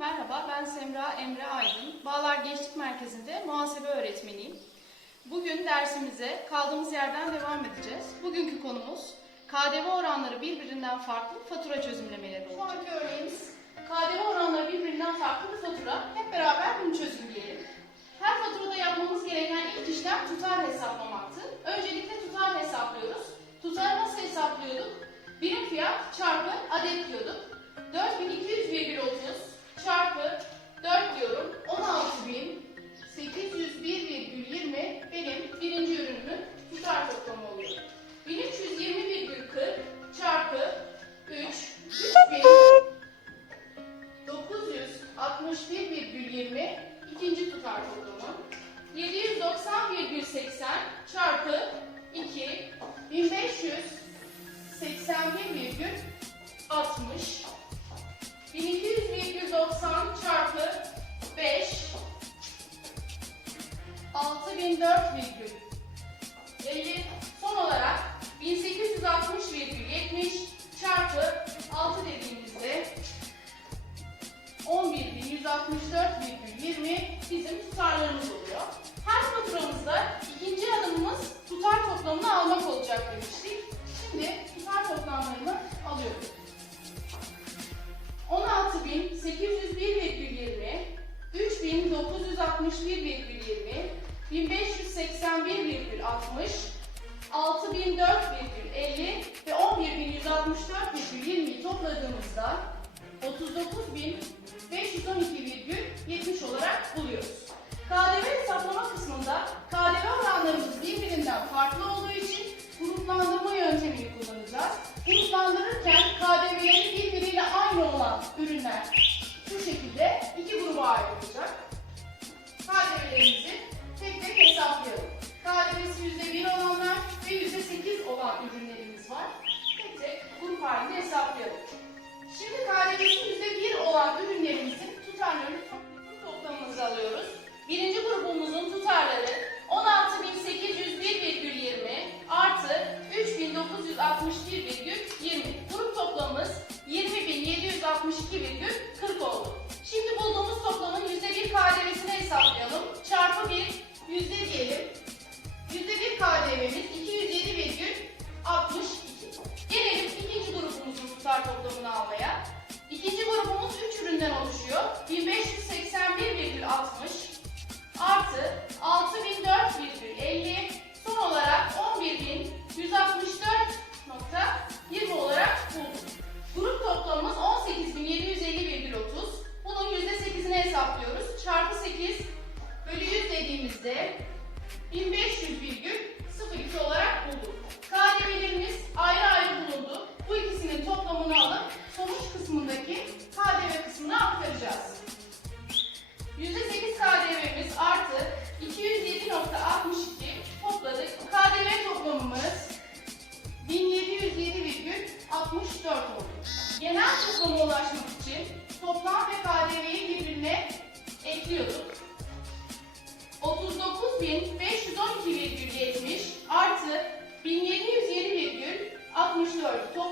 Merhaba, ben Semra Emre Aydın. Bağlar Gençlik Merkezi'nde muhasebe öğretmeniyim. Bugün dersimize kaldığımız yerden devam edeceğiz. Bugünkü konumuz KDV oranları birbirinden farklı fatura çözümlemeleri olacak. Anki örneğimiz KDV oranları birbirinden farklı bir fatura. Hep beraber bunu çözümleyelim. Her faturada yapmamız gereken ilk işlem tutar hesaplamaktı. Öncelikle tutar hesaplıyoruz. Tutarı nasıl hesaplıyorduk? Birim fiyat çarpı adet diyorduk. 4200,30 3961,20 ikinci tutar toplamı. 790,80 çarpı 2 1581,60 1200,90 çarpı 5 6004,50 16.801,20 3.961,20 1581,60 6004,50 ve 11.164,20'yi topladığımızda 39.512,70 olarak buluyoruz. KDV halinde hesaplayalım. Şimdi KDV'si %1 olan ürünlerimizin tutarlarını toplamımızı alıyoruz. Birinci grubumuzun tutarları 16.801,20 artı 3.961,20. Grup toplamımız 20.762,40 grubumuz 3 üründen oluşuyor. 1581,60 artı 6004,50 son olarak 11.164,20 olarak bulduk. Grup toplamımız 18.750,30. Bunun %8'ini hesaplıyoruz. Çarpı 8 bölü 100 dediğimizde 1500,02 olarak bulduk. KDV'lerimiz ayrı ayrı bulundu. Bu ikisinin toplamını alıp 1707,64 oldu. Genel toplama ulaşmak için toplam ve KDV'yi birbirine ekliyorduk. 39.512,70 artı 1707,64 topladık.